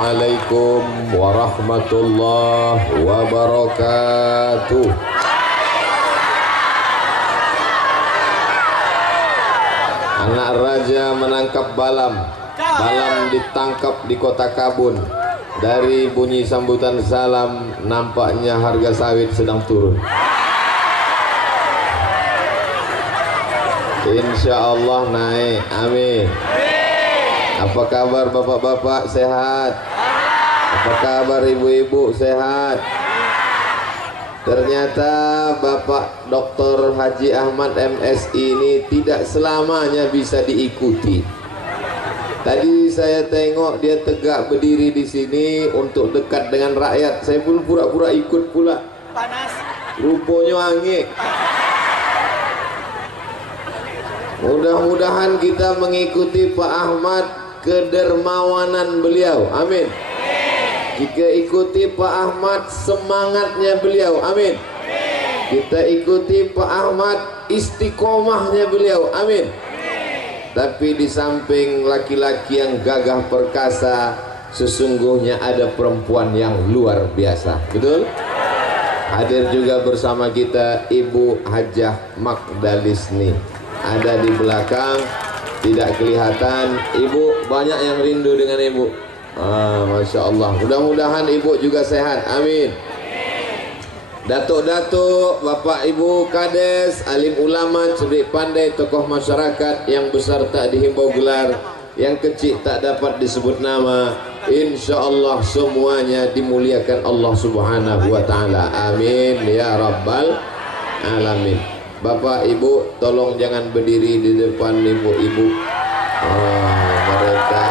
Assalamualaikum warahmatullahi wabarakatuh. Anak raja menangkap balam. Balam ditangkap di kota Kabun. Dari bunyi sambutan salam, nampaknya harga sawit sedang turun. Insya Allah naik, amin. Apa kabar bapak-bapak, sehat? Apa kabar ibu-ibu, sehat? Ternyata Bapak Dr. Haji Ahmad MS ini tidak selamanya bisa diikuti. Tadi saya tengok dia tegak berdiri di sini untuk dekat dengan rakyat. Saya pun pura-pura ikut pula. Panas. Rupanya angin. Mudah-mudahan kita mengikuti Pak Ahmad kedermawanan beliau, amin. Jika ikuti Pak Ahmad semangatnya beliau, amin. Kita ikuti Pak Ahmad istiqomahnya beliau, amin. Tapi di samping laki-laki yang gagah perkasa, sesungguhnya ada perempuan yang luar biasa, betul? Hadir juga bersama kita Ibu Hajah Magdalisni, ada di belakang, tidak kelihatan. Ibu banyak yang rindu dengan ibu. Masya Allah. Mudah-mudahan ibu juga sehat, amin. Datuk-datuk, bapak ibu kades, alim ulama, cerdik pandai, tokoh masyarakat, yang besar tak dihimbau gelar, yang kecil tak dapat disebut nama, insya Allah semuanya dimuliakan Allah subhanahu wa ta'ala, amin ya rabbal alamin. Bapak ibu tolong jangan berdiri di depan ibu-ibu. Mereka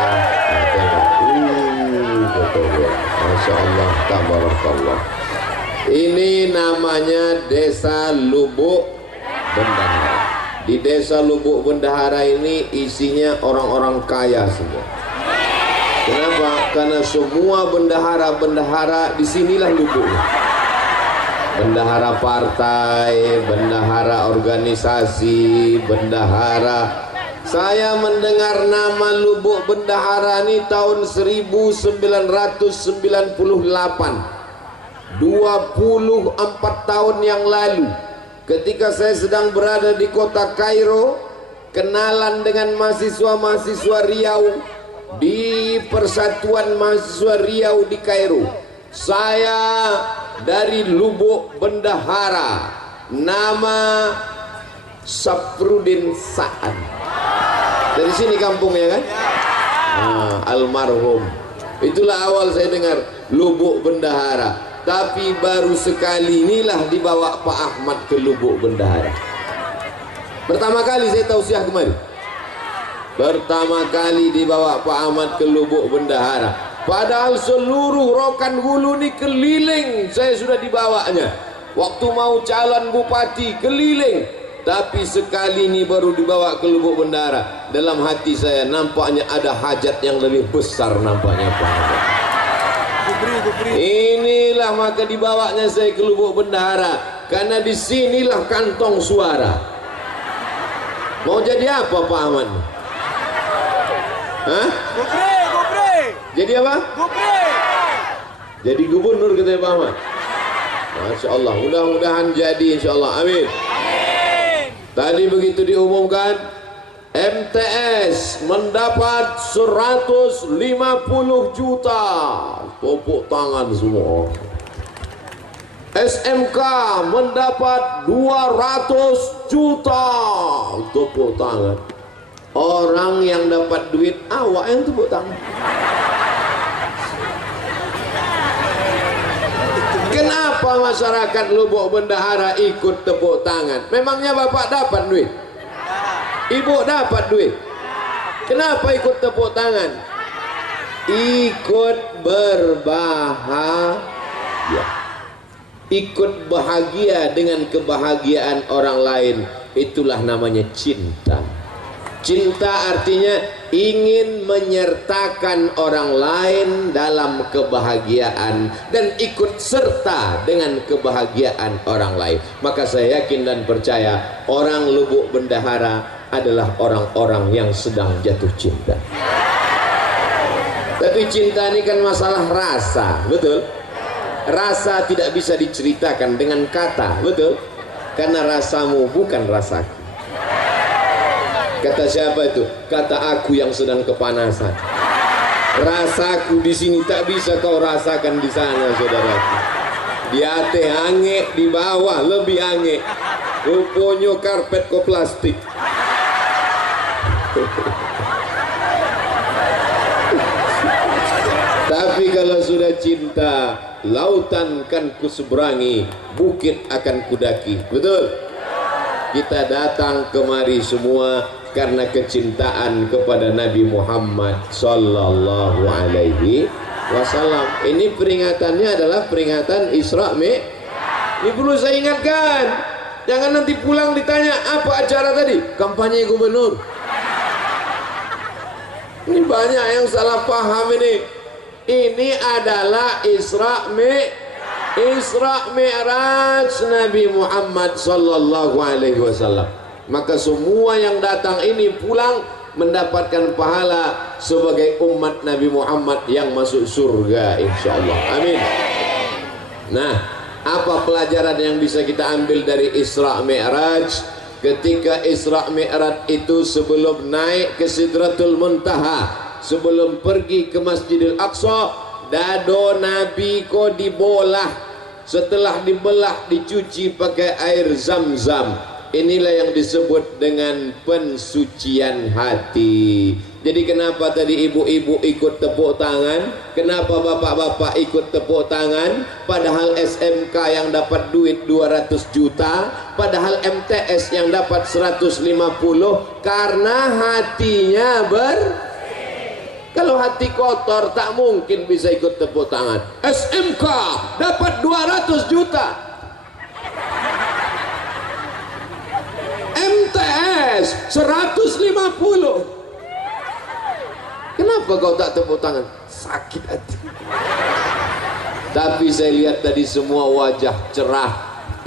Masya Allah, tabarakallah. Ini namanya Desa Lubuk Bendahara. Di Desa Lubuk Bendahara ini isinya orang-orang kaya semua. Kenapa? Karena semua bendahara-bendahara disinilah lubuknya. Bendahara partai, bendahara organisasi, bendahara. Saya mendengar nama Lubuk Bendahara ini tahun 1998. 24 tahun yang lalu, ketika saya sedang berada di kota Kairo, kenalan dengan mahasiswa-mahasiswa Riau di Persatuan Mahasiswa Riau di Kairo. Saya dari Lubuk Bendahara, nama Safrudin Sa'ad. Dari sini kampungnya kan? Almarhum. Itulah awal saya dengar Lubuk Bendahara. Tapi baru sekali inilah dibawa Pak Ahmad ke Lubuk Bendahara. Pertama kali saya tausiah kemari. Pertama kali dibawa Pak Ahmad ke Lubuk Bendahara. Padahal seluruh Rokan Hulu ini keliling saya sudah dibawanya. Waktu mau calon bupati keliling. Tapi sekali ini baru dibawa ke Lubuk Bendahara. Dalam hati saya nampaknya ada hajat yang lebih besar nampaknya Pak Ahmad. Inilah maka dibawanya saya ke Lubuk Bendahara, karena disinilah kantong suara. Mau jadi apa Pak Ahmad? Hah? Gupre. Jadi apa? Gupre. Jadi gubernur katanya Pak Ahmad. Masya Allah, mudah-mudahan jadi insya Allah, amin. Tadi begitu diumumkan, MTS mendapat 150 juta. Tepuk tangan semua. SMK mendapat 200 juta. Tepuk tangan. Orang yang dapat duit awak yang tepuk tangan. Kenapa masyarakat Lubuk Bendahara ikut tepuk tangan? Memangnya bapak dapat duit? Ibu dapat duit? Kenapa ikut tepuk tangan? Ikut berbahagia, ikut bahagia dengan kebahagiaan orang lain. Itulah namanya cinta. Cinta artinya ingin menyertakan orang lain dalam kebahagiaan dan ikut serta dengan kebahagiaan orang lain. Maka saya yakin dan percaya orang Lubuk Bendahara adalah orang-orang yang sedang jatuh cinta. Tapi cinta ini kan masalah rasa, betul? Rasa tidak bisa diceritakan dengan kata, betul? Karena rasamu bukan rasaku. Kata siapa itu? Kata aku yang sedang kepanasan. Rasaku di sini tak bisa kau rasakan di sana, saudaraku. Di atas ange, di bawah lebih ange. Rupanya karpet ko plastik. Tapi kalau sudah cinta, lautan kan kuseberangi, bukit akan kudaki. Betul? Kita datang kemari semua karena kecintaan kepada Nabi Muhammad sallallahu alaihi wasallam. Ini peringatannya adalah peringatan Isra Mi'raj. Ini perlu saya ingatkan. Jangan nanti pulang ditanya apa acara tadi? Kampanye gubernur. Ini banyak yang salah paham ini. Ini adalah Isra Mi'raj Nabi Muhammad sallallahu alaihi wasallam. Maka semua yang datang ini pulang mendapatkan pahala sebagai umat Nabi Muhammad yang masuk surga insyaallah. Amin. Nah, apa pelajaran yang bisa kita ambil dari Isra Mi'raj? Ketika Isra Mi'raj itu sebelum naik ke Sidratul Muntaha, sebelum pergi ke Masjidil Aqsa, dado Nabi ko dibolah. Setelah dibelah dicuci pakai air Zam-Zam. Inilah yang disebut dengan pensucian hati. Jadi kenapa tadi ibu-ibu ikut tepuk tangan? Kenapa bapak-bapak ikut tepuk tangan? Padahal SMK yang dapat duit 200 juta, padahal MTS yang dapat 150, karena hatinya kalau hati kotor tak mungkin bisa ikut tepuk tangan. SMK dapat 200 juta, MTS 150. Kenapa kau tak tepuk tangan? Sakit hati. Tapi saya lihat tadi semua wajah cerah,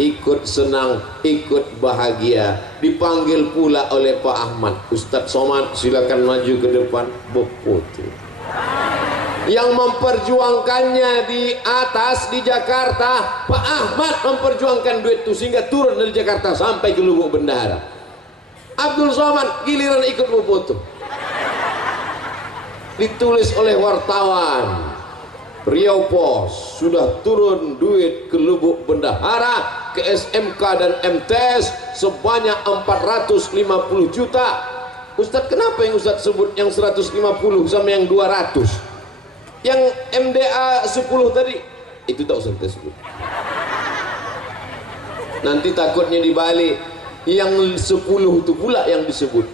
ikut senang, ikut bahagia. Dipanggil pula oleh Pak Ahmad. Ustadz Somad silakan maju ke depan. Beputu. Yang memperjuangkannya di atas di Jakarta, Pak Ahmad memperjuangkan duit itu sehingga turun dari Jakarta sampai ke Lubuk Bendahara. Abdul Somad giliran ikut beputu. Ditulis oleh wartawan Riau Pos, sudah turun duit ke Lubuk Bendahara, ke SMK dan MTS sebanyak 450 juta. Ustadz, kenapa yang Ustadz sebut yang 150 sama yang 200? Yang MDA 10 tadi itu tak usah kita sebut. Nanti takutnya dibalik, yang 10 itu pula yang disebut,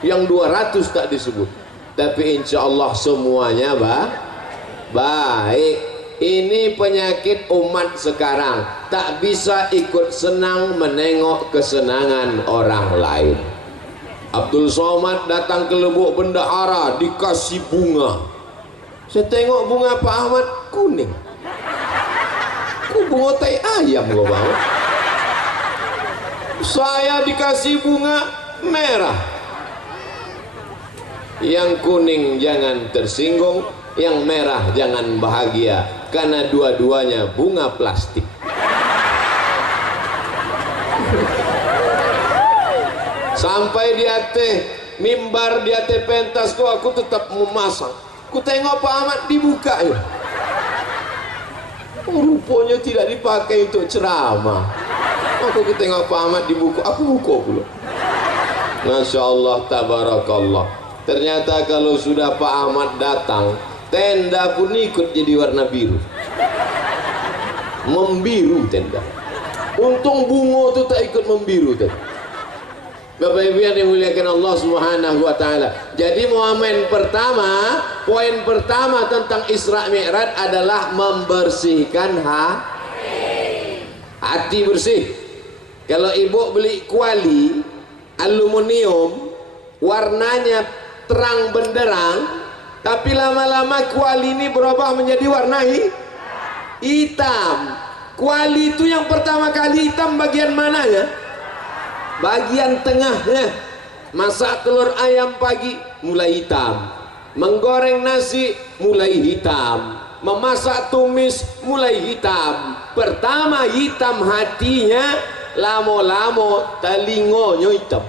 yang 200 tak disebut. Tapi insya Allah semuanya baik. Ini penyakit umat sekarang, tak bisa ikut senang menengok kesenangan orang lain. Abdul Somad datang ke Lubuk Bendahara dikasih bunga. Saya tengok bunga Pak Ahmad kuning. Kok bunga tai ayam gua bawa? Saya dikasih bunga merah. Yang kuning jangan tersinggung, yang merah jangan bahagia, karena dua-duanya bunga plastik. Sampai di atas mimbar, di atas pentas kok aku tetap memasang. Ku tengok Pak Ahmad dibuka ya. Rupanya tidak dipakai untuk ceramah. Aku tengok Pak Ahmad dibuka, aku buka pula. Masya Allah, tabarakallah. Ternyata kalau sudah Pak Ahmad datang, tenda pun ikut jadi warna biru. Membiru tenda. Untung bunga itu tak ikut membiru tadi. Bapak Ibu yang dimuliakan Allah Subhanahu wa taala. Jadi poin pertama tentang Isra Mi'raj adalah membersihkan hati bersih. Kalau ibu beli kuali aluminium, warnanya terang benderang, tapi lama-lama kuali ini berubah menjadi warna hitam. Kuali itu yang pertama kali hitam bagian mananya? Bagian tengahnya. Masak telur ayam pagi mulai hitam. menggoreng nasi mulai hitam, memasak tumis mulai hitam. Pertama hitam hatinya, lamo-lamo telingonya hitam.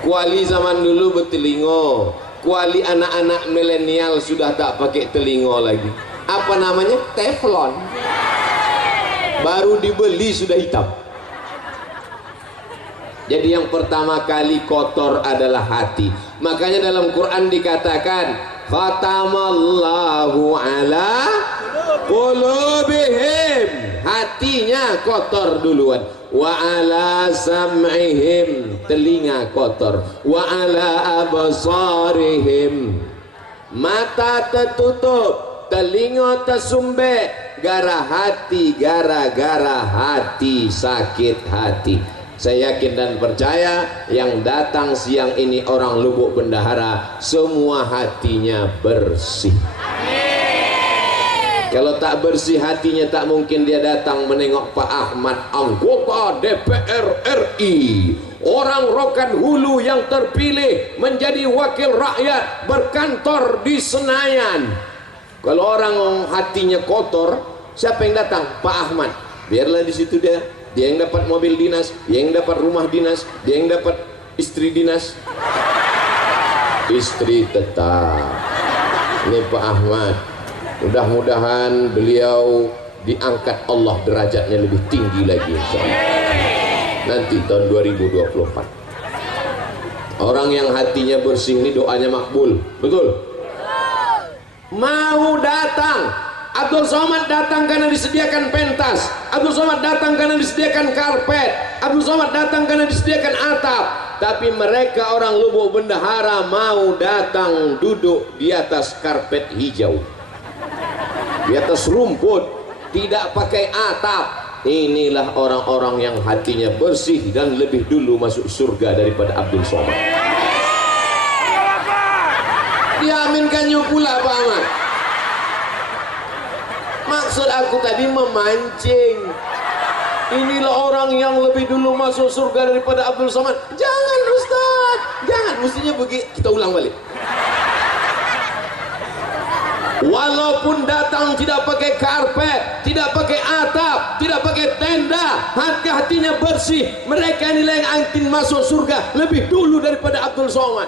Kuali zaman dulu bertelingo, kuali anak-anak milenial sudah tak pakai telingo lagi. Apa namanya? Teflon. Baru dibeli sudah hitam. Jadi yang pertama kali kotor adalah hati. Makanya dalam Quran dikatakan khatamallahu ala qulubihim, hatinya kotor duluan. Wa ala sam'ihim, telinga kotor. Wa ala absarihim, mata tertutup, telinga tersumbat. Gara-gara hati, sakit hati. Saya yakin dan percaya yang datang siang ini orang Lubuk Bendahara semua hatinya bersih. Kalau tak bersih hatinya, tak mungkin dia datang menengok Pak Ahmad, anggota DPR RI, orang Rokan Hulu yang terpilih menjadi wakil rakyat berkantor di Senayan. Kalau orang hatinya kotor, siapa yang datang? Pak Ahmad. Biarlah di situ dia yang dapat mobil dinas, dia yang dapat rumah dinas, dia yang dapat istri dinas. Istri tetap. Ini Pak Ahmad. Mudah-mudahan beliau diangkat Allah derajatnya lebih tinggi lagi insyaallah. Nanti tahun 2024. Orang yang hatinya bersih ini doanya makbul. Betul? Mau datang. Abdul Somad datang karena disediakan pentas. Abdul Somad datang karena disediakan karpet. Abdul Somad datang karena disediakan atap. Tapi mereka orang Lubuk Bendahara mau datang duduk di atas karpet hijau, di atas rumput, tidak pakai atap. Inilah orang-orang yang hatinya bersih dan lebih dulu masuk surga daripada Abdul Somad. Diaminkannya pula Pak Ahmad. Maksud aku tadi memancing. Inilah orang yang lebih dulu masuk surga daripada Abdul Somad. Jangan Ustaz, jangan, mestinya begitu. Kita ulang balik. Walaupun datang tidak pakai karpet, tidak pakai atap, tidak pakai tenda, hati-hatinya bersih. Mereka inilah yang akan masuk surga lebih dulu daripada Abdul Somad.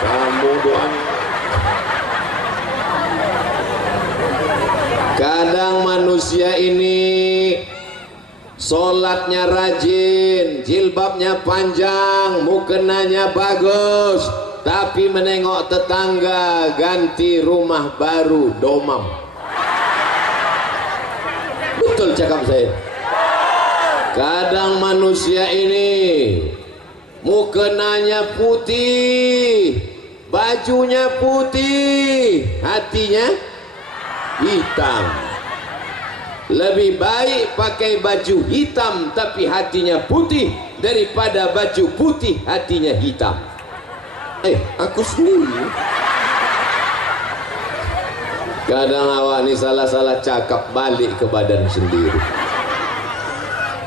Kamu doanya. Kadang manusia ini sholatnya rajin, jilbabnya panjang, mukenanya bagus, tapi menengok tetangga ganti rumah baru domam. Betul cakap saya. Kadang manusia ini mukenanya putih, bajunya putih, hatinya hitam. Lebih baik pakai baju hitam tapi hatinya putih daripada baju putih hatinya hitam. Aku sendiri. Kadang awak ni salah-salah cakap balik ke badan sendiri.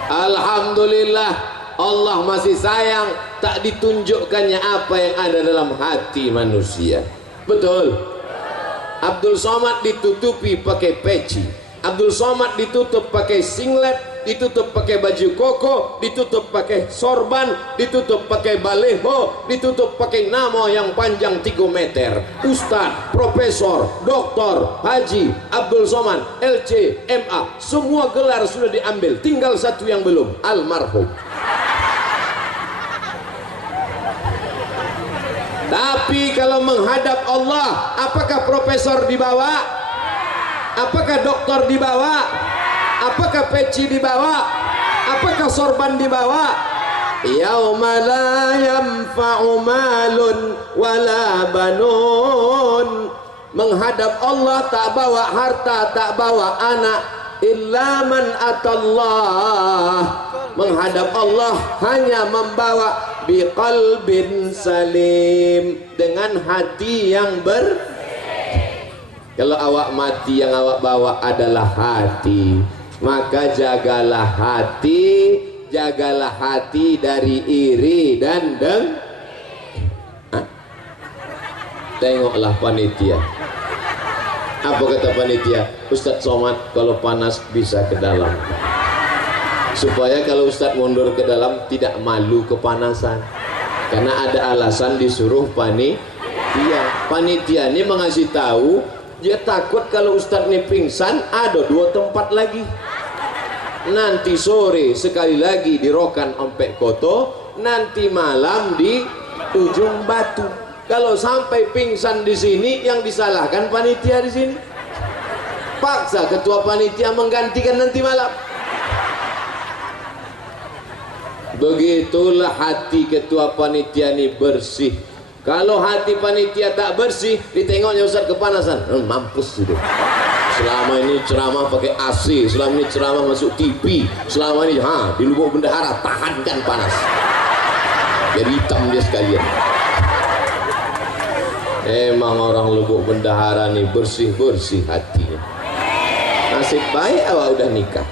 Alhamdulillah Allah masih sayang, tak ditunjukkannya apa yang ada dalam hati manusia. Betul. Abdul Somad ditutupi pakai peci, Abdul Somad ditutup pakai singlet, ditutup pakai baju koko, ditutup pakai sorban, ditutup pakai baleho, ditutup pakai nama yang panjang 3 meter. Ustaz, profesor, doktor, haji, Abdul Somad, LC, MA, semua gelar sudah diambil, tinggal satu yang belum, almarhum. Tapi kalau menghadap Allah, apakah profesor dibawa? Apakah doktor dibawa? Apakah peci dibawa? Apakah sorban dibawa? Yauma la yanfa'u malun wala banun. Menghadap Allah tak bawa harta, tak bawa anak, illa man atallah. Menghadap Allah hanya membawa biqalbin salim, dengan hati yang Kalau awak mati yang awak bawa adalah hati, maka jagalah hati jagalah hati dari iri dan tengoklah panitia. Apa kata panitia? Ustadz Somad kalau panas bisa ke dalam, supaya kalau Ustadz mundur ke dalam tidak malu kepanasan, karena ada alasan disuruh panitia. Panitia ini mengasih tahu dia takut kalau Ustadz ini pingsan, ada 2 tempat lagi. Nanti sore sekali lagi di Rokan Ompek Koto, nanti malam di Ujung Batu. Kalau sampai pingsan di sini, yang disalahkan panitia di sini. Paksa ketua panitia menggantikan nanti malam. Begitulah hati ketua panitia ini bersih. Kalau hati panitia tak bersih, ditengoknya Ustaz kepanasan, mampus gitu. Selama ini ceramah pakai AC, selama ini ceramah masuk TV, selama ini di Lubuk Bendahara tahankan panas. Jadi hitam dia sekalian. Emang orang Lubuk Bendahara nih bersih-bersih hatinya. Nasib baik awak udah nikah.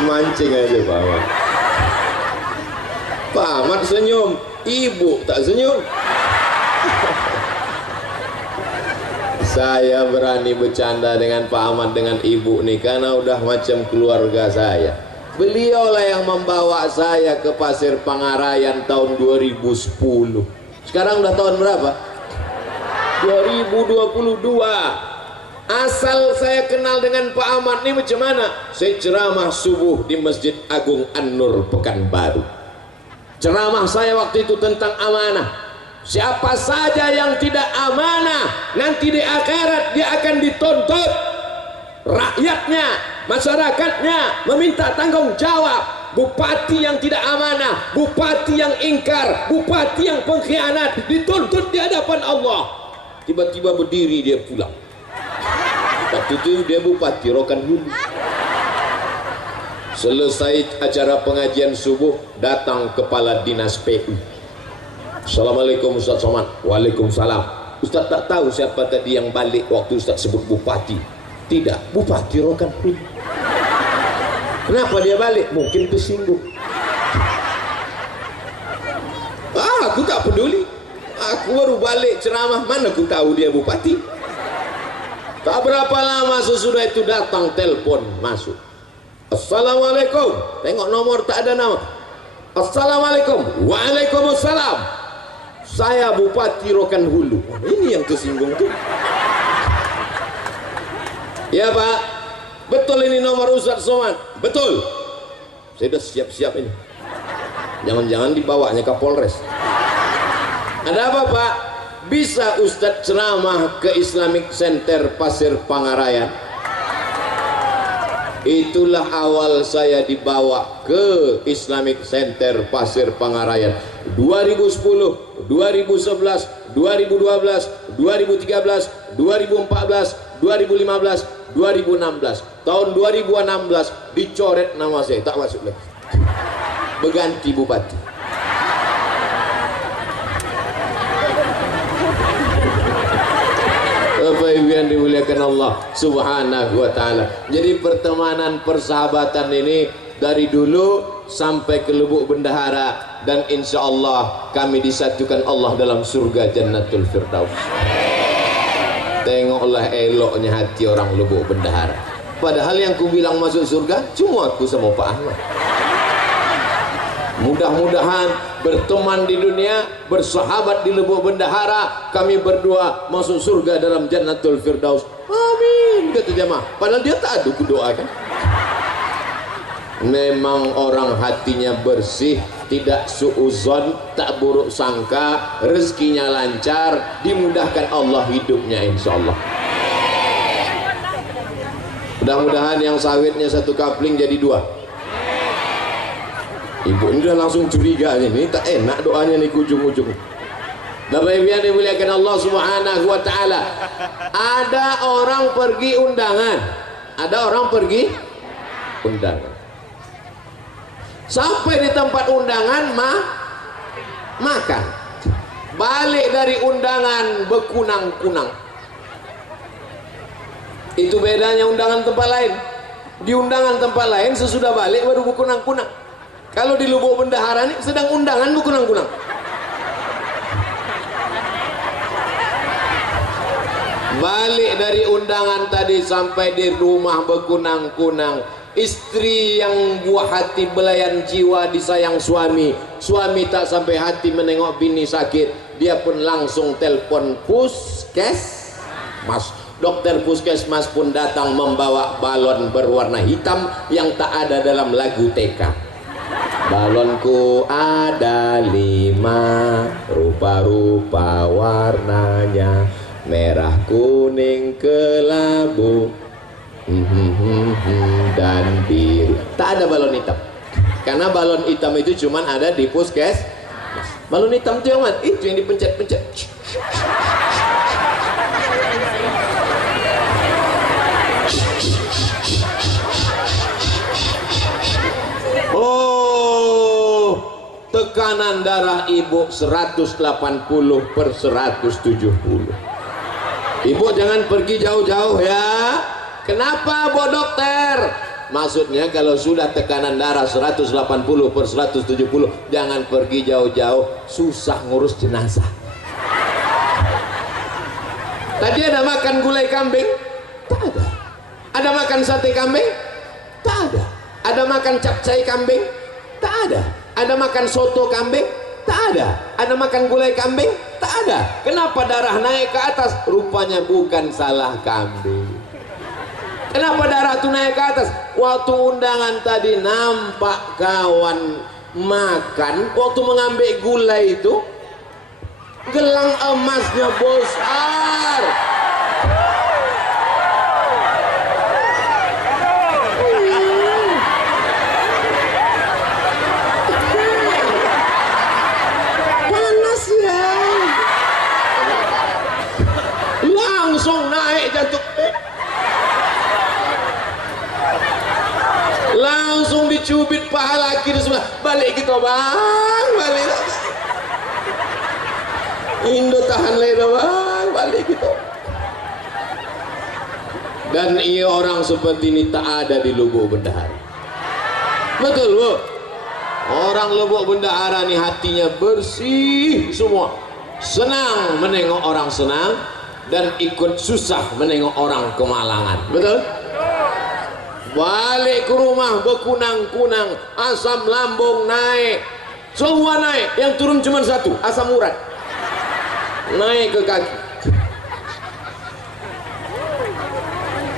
Mancing aja Pak Ahmad. Pak Ahmad senyum, ibu tak senyum. Saya berani bercanda dengan Pak Ahmad dengan ibu nih karena udah macam keluarga saya. Beliaulah yang membawa saya ke Pasir Pangarayan tahun 2010. Sekarang udah tahun berapa? 2022. Asal saya kenal dengan Pak Ahmad ini macam mana? Saya ceramah subuh di Masjid Agung An-Nur Pekanbaru. Ceramah saya waktu itu tentang amanah. Siapa saja yang tidak amanah, nanti di akhirat dia akan dituntut. Rakyatnya, masyarakatnya meminta tanggung jawab. Bupati yang tidak amanah, bupati yang ingkar, bupati yang pengkhianat dituntut di hadapan Allah. Tiba-tiba berdiri dia pulang. Waktu itu dia bupati Rokan Hulu. Selesai acara pengajian subuh, datang kepala dinas PU. Assalamualaikum Ustaz Somad. Waalaikumsalam. Ustaz tak tahu siapa tadi yang balik waktu Ustaz sebut bupati. Tidak, bupati Rokan Hulu. Kenapa dia balik? Mungkin tersinggung. Aku tak peduli. Aku baru balik ceramah, mana aku tahu dia bupati. Tak berapa lama sesudah itu datang telepon masuk. Assalamualaikum. Tengok nomor tak ada nama. Assalamualaikum. Waalaikumsalam. Saya Bupati Rokan Hulu. Ini yang tersinggung tuh. Ya Pak, betul ini nomor Ustaz Somad. Betul. Saya sudah siap-siap ini. Jangan-jangan dibawanya ke Polres. Ada apa Pak? Bisa Ustadz ceramah ke Islamic Center Pasir Pangarayan? Itulah awal saya dibawa ke Islamic Center Pasir Pangarayan 2010, 2011, 2012, 2013, 2014, 2015, 2016. Tahun 2016 dicoret nama saya, tak masuk lagi. Berganti bupati. Bapak Ibu yang dimuliakan Allah Subhanahu wa Ta'ala. Jadi pertemanan persahabatan ini dari dulu sampai ke Lubuk Bendahara, dan insya Allah kami disatukan Allah dalam surga Jannatul Firdaus. Tengoklah eloknya hati orang Lubuk Bendahara. Padahal yang ku bilang masuk surga cuma aku sama Pak Ahmad. Mudah-mudahan berteman di dunia, bersahabat di Lubuk Bendahara, kami berdua masuk surga dalam Jannatul Firdaus. Amin, kata jamaah. Padahal dia tak ada doa kan. Memang orang hatinya bersih, tidak suuzon, tak buruk sangka, rezekinya lancar, dimudahkan Allah hidupnya insya Allah. Mudah-mudahan yang sawitnya satu kapling jadi 2. Ibu ini udah langsung curiga ini tak enak doanya nih ujung-ujung. Bapak Ibu yang dimuliakan Allah Subhanahu wa Ta'ala. Ada orang pergi undangan. Ada orang pergi undangan. Sampai di tempat undangan makan. Balik dari undangan bekunang-kunang. Itu bedanya undangan tempat lain. Di undangan tempat lain sesudah balik baru berkunang-kunang. Kalau di Lubuk Bendahara ini sedang undangan berkunang-kunang. Balik dari undangan tadi sampai di rumah berkunang-kunang. Istri yang buah hati belayan jiwa disayang suami. Suami tak sampai hati menengok bini sakit. Dia pun langsung telpon puskesmas. Dokter puskesmas pun datang membawa balon berwarna hitam yang tak ada dalam lagu TK. Balonku ada 5, rupa-rupa warnanya, merah, kuning, kelabu, dan biru. Tak ada balon hitam, karena balon hitam itu cuman ada di puskesmas. Balon hitam itu yang mana? Itu yang dipencet-pencet. Oh, tekanan darah ibu 180/170. Ibu jangan pergi jauh-jauh ya. Kenapa, Bu Dokter? Maksudnya kalau sudah tekanan darah 180/170, jangan pergi jauh-jauh, susah ngurus jenazah. Tadi ada makan gulai kambing? Tak ada. Ada makan sate kambing? Tak ada. Ada makan capcay kambing? Tak ada. Ada makan soto kambing? Tak ada. Ada makan gulai kambing? Tak ada. Kenapa darah naik ke atas? Rupanya bukan salah kambing. Kenapa darah itu naik ke atas? Waktu undangan tadi nampak kawan makan, waktu mengambil gulai itu gelang emasnya besar. Panas ya. Langsung naik jantung. Langsung dicubit pahala kiri sebelah. Balik kita bang, balik. Indo tahan leda bang, balik kita. Dan iya orang seperti ini tak ada di Lubuk Bendahara. Betul Bu? Orang Lubuk Bendahara ini hatinya bersih semua. Senang menengok orang senang dan ikut susah menengok orang kemalangan. Betul? Balik ke rumah berkunang-kunang, asam lambung naik, semua naik, yang turun cuma satu, asam urat naik ke kaki.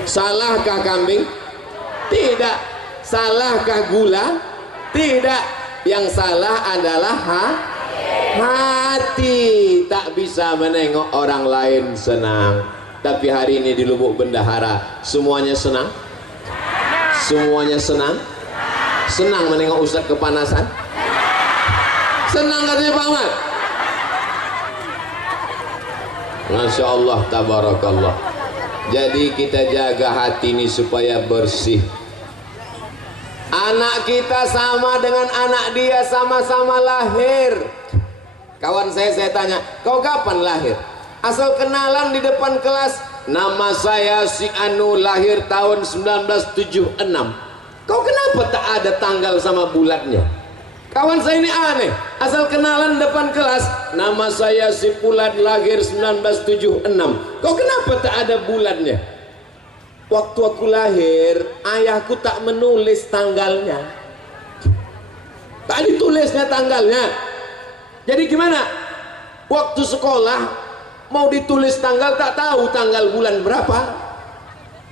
Salahkah kambing? Tidak. Salahkah gula? Tidak. Yang salah adalah hati, tak bisa menengok orang lain senang. Tapi hari ini di Lubuk Bendahara semuanya senang. Semuanya senang. Senang menengok Ustadz kepanasan. Senang katanya Pak Ahmad. Masya Allah, tabarakallah. Jadi kita jaga hati ini supaya bersih. Anak kita sama dengan anak dia, sama-sama lahir. Kawan saya tanya, kau kapan lahir? Asal kenalan di depan kelas. Nama saya si Anu, lahir tahun 1976. Kau kenapa tak ada tanggal sama bulannya? Kawan saya ini aneh. Asal kenalan depan kelas. Nama saya si Fulan, lahir 1976. Kau kenapa tak ada bulannya? Waktu aku lahir, ayahku tak menulis tanggalnya. Tak ditulisnya tanggalnya. Jadi gimana? Waktu sekolah mau ditulis tanggal, tak tahu tanggal bulan berapa.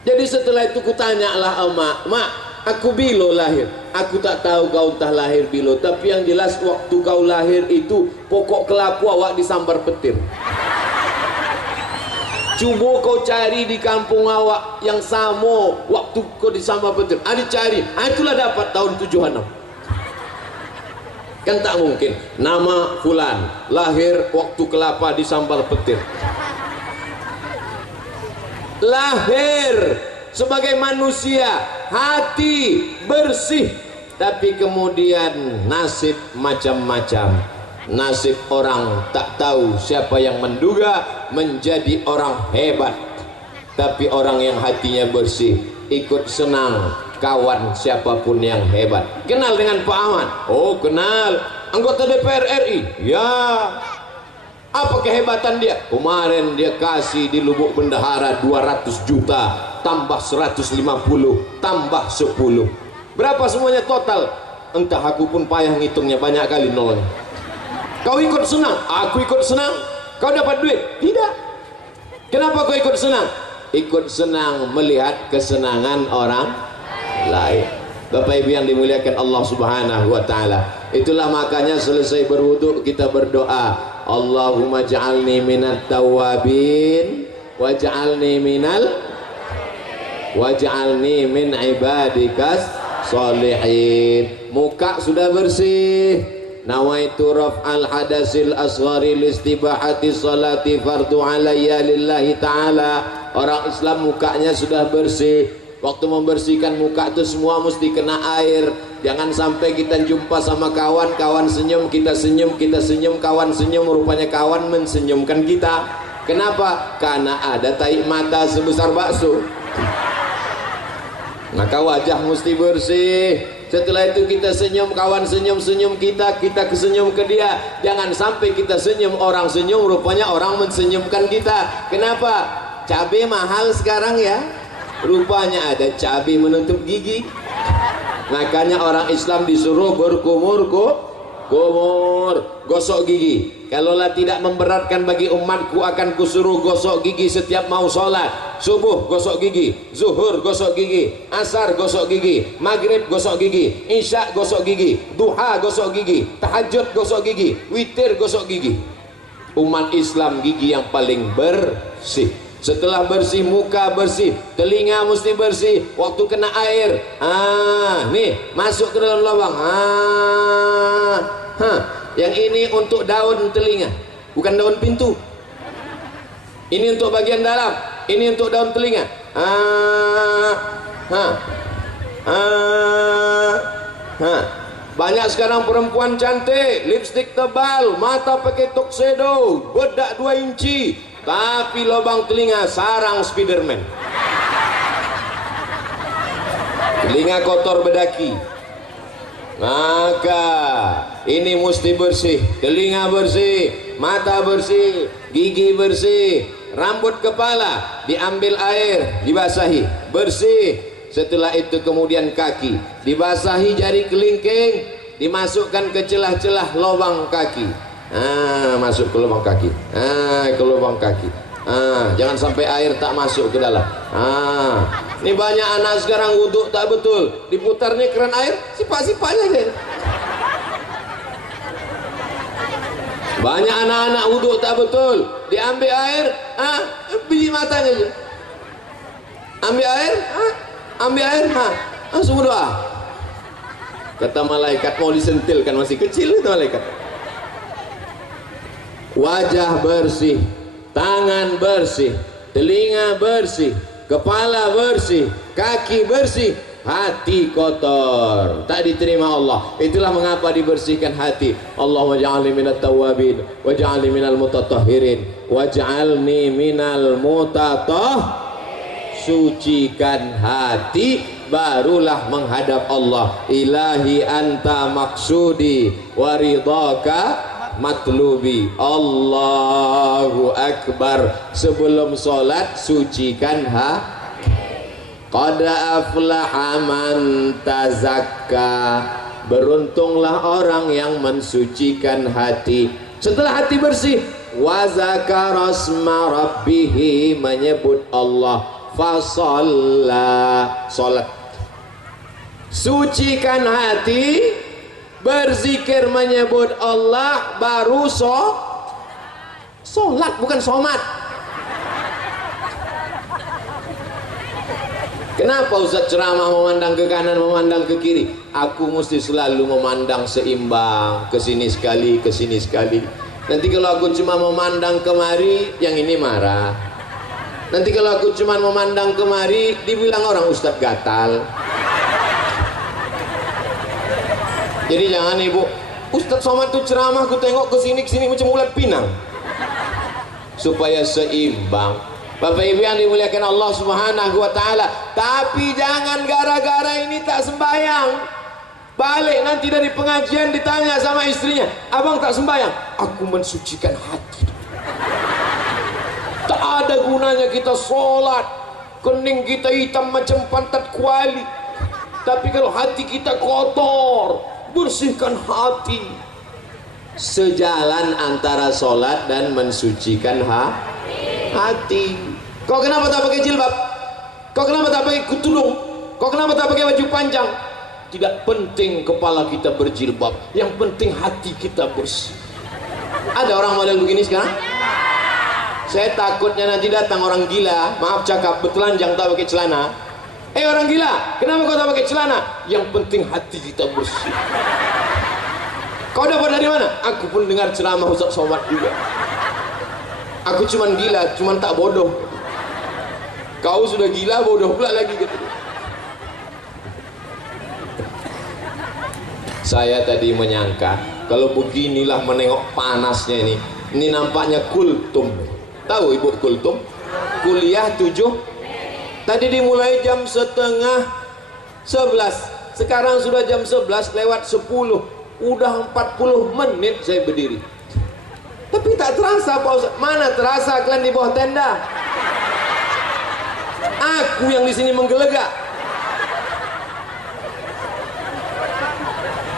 Jadi setelah itu kutanyalah emak, mak, aku bilo lahir. Aku tak tahu kau entah lahir bilo, tapi yang jelas waktu kau lahir itu pokok kelapu awak disambar petir. Coba kau cari di kampung awak yang sama waktu kau disambar petir. Dicari, itulah dapat tahun 76. Kan tak mungkin nama Fulan lahir waktu kelapa disambar petir. Lahir sebagai manusia, hati bersih, tapi kemudian nasib macam-macam. Nasib orang tak tahu siapa yang menduga menjadi orang hebat. Tapi orang yang hatinya bersih ikut senang kawan siapapun yang hebat. Kenal dengan Pak Ahmad? Oh kenal. Anggota DPR RI? Ya. Apa kehebatan dia? Kemarin dia kasih di Lubuk Bendahara 200 juta tambah 150 tambah 10. Berapa semuanya total? Entah, aku pun payah ngitungnya, banyak kali nolnya. Kau ikut senang, aku ikut senang. Kau dapat duit? Tidak. Kenapa kau ikut senang? Ikut senang melihat kesenangan orang lain. Bapak Ibu yang dimuliakan Allah Subhanahu wa taala. Itulah makanya selesai berwudu kita berdoa, Allahumma ja'alni minat tawabin waj'alni min ibadikas sholihin. Muka sudah bersih, nawaitu raf'al hadasil asghari listibahati salati fardu alayya lillahi ta'ala. Orang Islam mukanya sudah bersih. Waktu membersihkan muka itu semua mesti kena air. Jangan sampai kita jumpa sama kawan, kawan senyum, kita senyum, kawan senyum, rupanya kawan mensenyumkan kita. Kenapa? Karena ada tahi mata sebesar bakso. Maka wajah mesti bersih. Setelah itu kita senyum, kawan senyum kita kesenyum ke dia. Jangan sampai kita senyum, orang senyum, rupanya orang mensenyumkan kita. Kenapa? Cabai mahal sekarang ya. Rupanya ada cabai menutup gigi. Makanya orang Islam disuruh berkumur gosok gigi. Kalaulah tidak memberatkan bagi umatku, akan kusuruh gosok gigi setiap mau sholat. Subuh gosok gigi, zuhur gosok gigi, asar gosok gigi, maghrib gosok gigi, isya gosok gigi, duha gosok gigi, tahajud gosok gigi, witir gosok gigi. Umat Islam gigi yang paling bersih. Setelah bersih, muka bersih, telinga mesti bersih. Waktu kena air, nih masuk ke dalam lubang. Yang ini untuk daun telinga, bukan daun pintu. Ini untuk bagian dalam, ini untuk daun telinga. Banyak sekarang perempuan cantik, lipstik tebal, mata pakai tuxedo, bedak 2 inci. Tapi lubang telinga sarang Spiderman. Telinga kotor bedaki. Maka ini mesti bersih. Telinga bersih, mata bersih, gigi bersih, rambut kepala diambil air, dibasahi, bersih. Setelah itu kemudian kaki dibasahi, jari kelingking dimasukkan ke celah-celah lubang kaki. Masuk ke lubang kaki, ke lubang kaki. Jangan sampai air tak masuk ke dalam. Ini banyak anak sekarang wudhu tak betul, diputarnya keran air, sipak-sipaknya aja. Banyak anak-anak wudhu tak betul, diambil air, biji matanya aja. Ambil air, langsung berdoa. Kata malaikat, mau disentilkan, masih kecil itu malaikat. Wajah bersih, tangan bersih, telinga bersih, kepala bersih, kaki bersih, hati kotor, tak diterima Allah. Itulah mengapa dibersihkan hati. Allahumma ja'alni minat tawabin waj'alni minal mutatahhirin waj'alni minal sucikan hati, barulah menghadap Allah. Ilahi anta maksudi waridhaka matlubi. Allahu Akbar. Sebelum sholat sucikan qad aflaha man tazakka. Beruntunglah orang yang mensucikan hati. Setelah hati bersih, wa zakara asma rabbih, menyebut Allah, fasalla, sholat. Sucikan hati, berzikir menyebut Allah, baru sholat, bukan somat. Kenapa Ustaz ceramah memandang ke kanan, memandang ke kiri? Aku mesti selalu memandang seimbang, ke sini sekali, ke sini sekali. Nanti kalau aku cuma memandang kemari, yang ini marah. Nanti kalau aku cuma memandang kemari, dibilang orang Ustaz gatal. Jadi jangan ibu, Ustadz Somad tuh ceramah, aku tengok ke sini macam ulat pinang. Supaya seimbang. Bapak Ibu yang dimuliakan Allah Subhanahu wa taala. Tapi jangan gara-gara ini tak sembahyang, balik nanti dari pengajian ditanya sama istrinya, "Abang tak sembahyang?" "Aku mensucikan hati." Tak ada gunanya kita sholat, kening kita hitam macam pantat kuali, tapi kalau hati kita kotor, bersihkan hati. Sejalan antara sholat dan mensucikan hati. Kau kenapa tak pakai jilbab? Kau kenapa tak pakai tudung? Kau kenapa tak pakai baju panjang? Tidak penting kepala kita berjilbab, yang penting hati kita bersih. Ada orang model begini sekarang? Saya takutnya nanti datang orang gila, maaf cakap, bertelanjang tak pakai celana. Orang gila, kenapa kau tak pakai celana? Yang penting hati kita bersih. Kau dapat dari mana? Aku pun dengar ceramah Ustaz Somad juga. Aku cuman gila, cuman tak bodoh. Kau sudah gila, bodoh pula lagi gitu. Saya tadi menyangka kalau beginilah menengok panasnya ini nampaknya kultum. Tahu Ibu kultum? Kuliah 7. Tadi dimulai jam setengah 11. Sekarang sudah jam 11 lewat 10. Udah 40 menit saya berdiri. Tapi tak terasa Pak Ustaz. Mana terasa kalian di bawah tenda? Aku yang di sini menggelegak.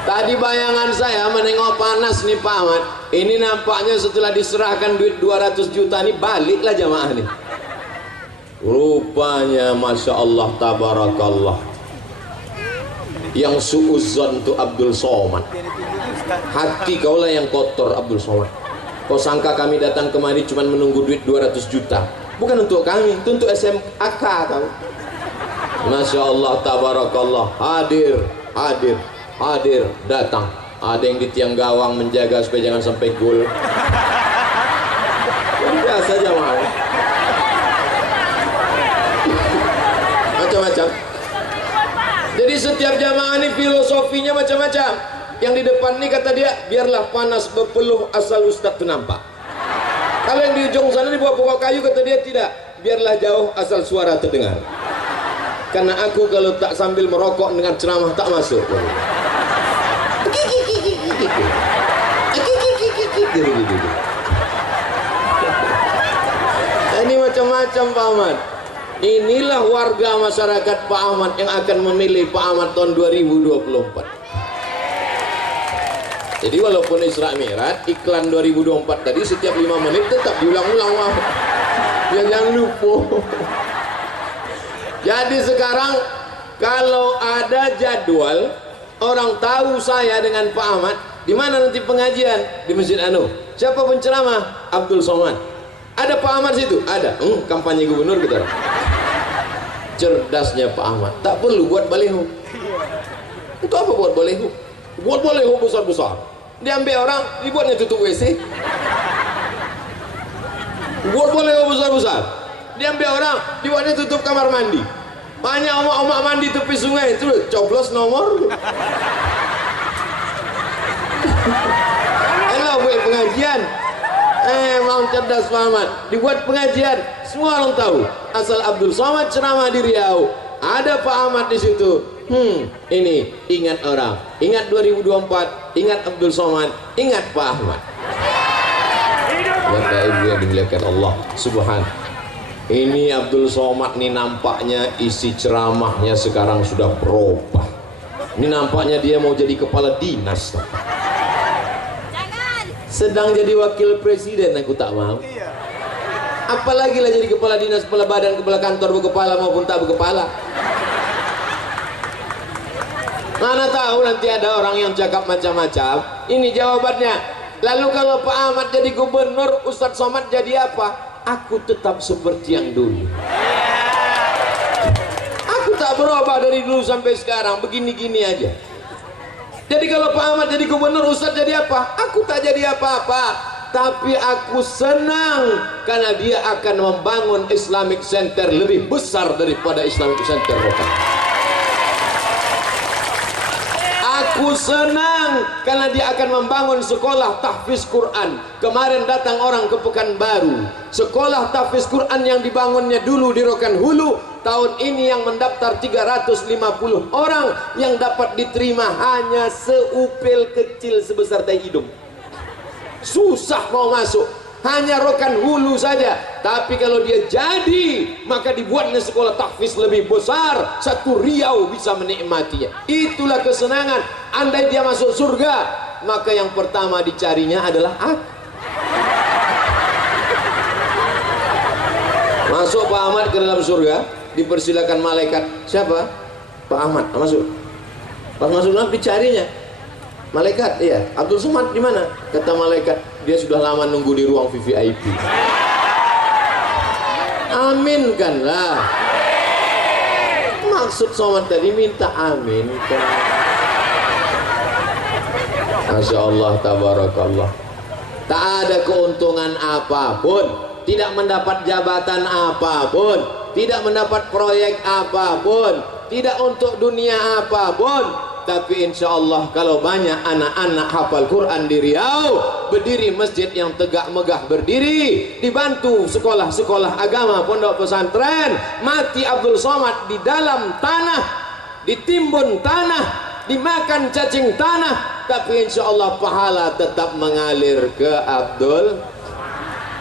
Tadi bayangan saya menengok panas nih Pak Ahmad. Ini nampaknya setelah diserahkan duit 200 juta nih baliklah jamaah nih. Rupanya Masya Allah tabarakallah, yang suuzon itu Abdul Somad. Hati kaulah yang kotor Abdul Somad. Kau sangka kami datang kemari cuma menunggu duit 200 juta? Bukan untuk kami, itu untuk SMAK tahu. Masya Allah tabarakallah, hadir datang. Ada yang di tiang gawang menjaga supaya jangan sampai gol. Biasa jamaah. Macam-macam. Jadi setiap jamaah ini filosofinya macam-macam. Yang di depan ini kata dia, biarlah panas berpeluh asal Ustaz itu nampak. Kalau yang di ujung sana di bawah pokok kayu kata dia tidak, biarlah jauh asal suara terdengar. Karena aku kalau tak sambil merokok dengan ceramah tak masuk. Ini macam-macam Pak Ahmad. Inilah warga masyarakat Pak Ahmad yang akan memilih Pak Ahmad tahun 2024. Jadi walaupun Isra Mi'raj iklan 2024 tadi setiap 5 menit tetap diulang-ulang. Jangan lupa. Jadi sekarang kalau ada jadwal, orang tahu saya dengan Pak Ahmad, di mana nanti pengajian? Di Masjid Anu. Siapa penceramah? Abdul Somad. Ada Pak Ahmad situ? Ada. Kampanye gubernur kita. Cerdasnya Pak Ahmad. Tak perlu buat baliho. Itu apa buat baliho? Buat baliho besar-besar. Diambil orang, dibuatnya tutup WC. Buat baliho besar-besar. Diambil orang, dibuatnya tutup kamar mandi. Banyak omak-omak mandi tepi sungai itu coblos nomor. Elah buat pengajian. Mau cerdas Pak Ahmad. Dibuat pengajian, semua orang tahu. Asal Abdul Somad ceramah di Riau, ada Pak Ahmad di situ. Ini ingat orang, ingat 2024, ingat Abdul Somad, ingat Pak Ahmad. Bapak Ibu yang dimuliakan Allah Subhanahu. Ini Abdul Somad nih nampaknya isi ceramahnya sekarang sudah berubah. Ini nampaknya dia mau jadi kepala dinas. Sedang jadi wakil presiden, aku tak mau. Apalagi lah jadi kepala dinas, kepala badan, kepala kantor, berkepala maupun tak berkepala. Mana tahu nanti ada orang yang cakap macam-macam. Ini jawabannya. Lalu kalau Pak Ahmad jadi gubernur, Ustadz Somad jadi apa? Aku tetap seperti yang dulu. Aku tak berubah dari dulu sampai sekarang, begini-gini aja. Jadi kalau Pak Ahmad jadi gubernur, Ustadz jadi apa? Aku tak jadi apa-apa. Tapi aku senang karena dia akan membangun Islamic Center lebih besar daripada Islamic Center lokal. Aku senang karena dia akan membangun sekolah tahfiz Quran. Kemarin datang orang ke Pekanbaru, sekolah tahfiz Quran yang dibangunnya dulu di Rokan Hulu, tahun ini yang mendaftar 350 orang, yang dapat diterima hanya seupil kecil sebesar tai hidung. Susah mau masuk, hanya Rokan Hulu saja. Tapi kalau dia jadi, maka dibuatnya sekolah tahfiz lebih besar, satu Riau bisa menikmatinya. Itulah kesenangan. Andai dia masuk surga, maka yang pertama dicarinya adalah aku. Masuk Pak Ahmad ke dalam surga, dipersilakan malaikat. Siapa? Pak Ahmad. Masuk. Pas masuk dalam dicarinya malaikat. Iya, Abdul Somad di mana? Kata malaikat, dia sudah lama nunggu di ruang VVIP. Aminkanlah. Maksud Somad tadi minta aminkan. Masya Allah, tabarakallah. Tak ada keuntungan apapun, tidak mendapat jabatan apapun, tidak mendapat proyek apapun, tidak untuk dunia apapun. Tapi insya Allah kalau banyak anak-anak hafal Quran di Riau, berdiri masjid yang tegak megah berdiri, dibantu sekolah-sekolah agama, pondok pesantren, mati Abdul Somad di dalam tanah, ditimbun tanah, dimakan cacing tanah, tapi insya Allah pahala tetap mengalir ke Abdul.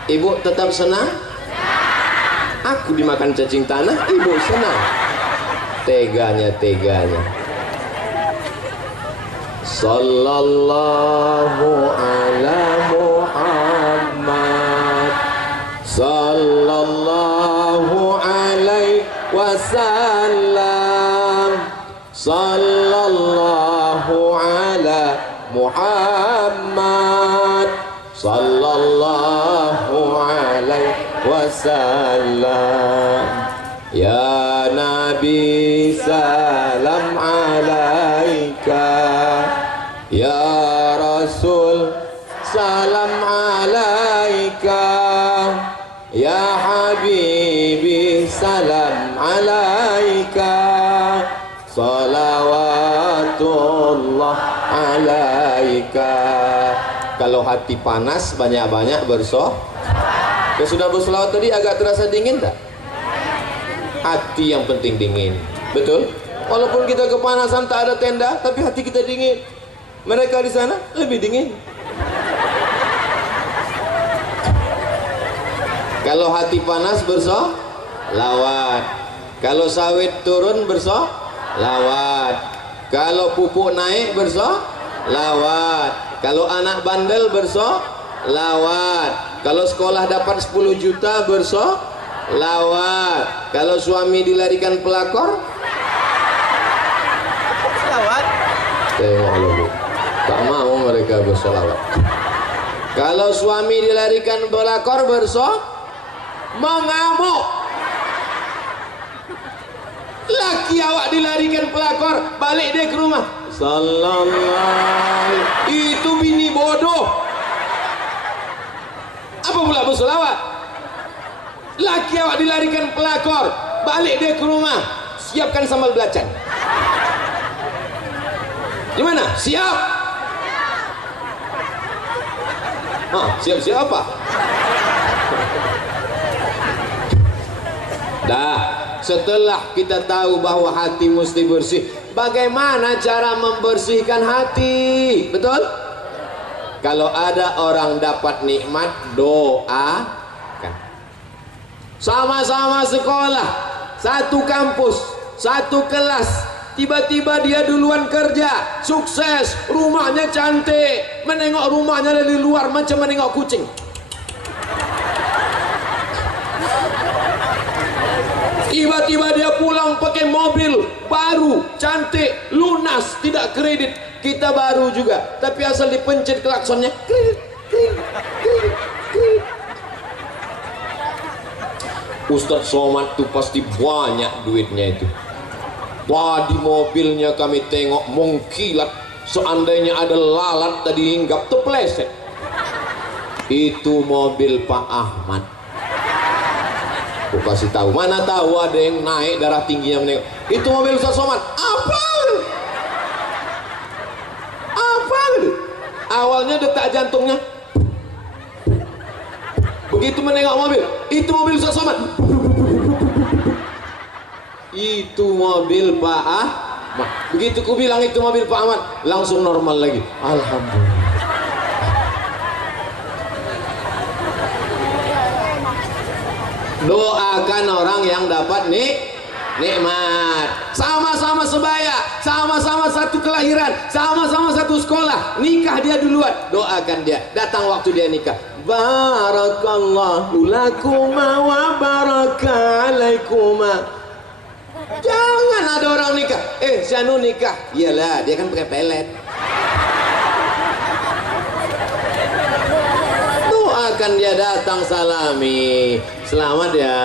Ibu tetap senang? Aku dimakan cacing tanah, ibu senang. Teganya. Sallallahu ala Muhammad, sallallahu alaihi wasallam, sallallahu ala Muhammad, sallallahu alaihi wasallam. Ya Nabi salam alaika, ya Rasul salam alaika, ya Habibi salam alaika, salawatullah alaika. Kalau hati panas banyak-banyak ya sudah berselawat tadi agak terasa dingin tak? Hati yang penting dingin, betul? Walaupun kita kepanasan tak ada tenda, tapi hati kita dingin. Mereka di sana lebih dingin. Kalau hati panas bersolawat, kalau sawit turun bersolawat, kalau pupuk naik bersolawat, kalau anak bandel bersolawat, kalau sekolah dapat 10 juta bersolawat, kalau suami dilarikan pelakor selawat. Tak mau mereka bersolawat. Kalau suami dilarikan pelakor mengamuk. Laki awak dilarikan pelakor, balik dia ke rumah. Sallallahu, itu bini bodoh. Apa pula bersolawat? Laki awak dilarikan pelakor, balik dia ke rumah, siapkan sambal belacan. Gimana? Siap? Siap-siap apa? Dah, setelah kita tahu bahwa hati mesti bersih, bagaimana cara membersihkan hati? Betul? Kalau ada orang dapat nikmat, doakan. Sama-sama sekolah, satu kampus, satu kelas, tiba-tiba dia duluan kerja, sukses, rumahnya cantik, menengok rumahnya dari luar macam menengok kucing. Tiba-tiba dia pulang pakai mobil baru, cantik, lunas, tidak kredit. Kita baru juga, tapi asal dipencet klaksonnya, kredit, kredit, kredit, kredit. Ustadz Somad tuh pasti banyak duitnya itu. Wah, di mobilnya kami tengok mengkilat, seandainya ada lalat tadi hinggap terpeleset. Itu mobil Pak Ahmad. Aku kasih tahu, mana tahu ada yang naik darah tingginya menengok. Itu mobil Ustaz Somad. Apa? Awalnya detak jantungnya. Begitu menengok mobil, itu mobil Ustaz Somad. Itu mobil Pak Ahmad. Begitu ku bilang itu mobil Pak Ahmad, langsung normal lagi. Alhamdulillah. Doakan orang yang dapat nikmat. Sama-sama sebaya, sama-sama satu kelahiran, sama-sama satu sekolah, nikah dia duluan, doakan dia. Datang waktu dia nikah, barakallahu lakuma wa baraka alaikuma. Jangan ada orang nikah, si anu nikah, iyalah dia kan pakai pelet. Doakan dia, datang salami, selamat ya,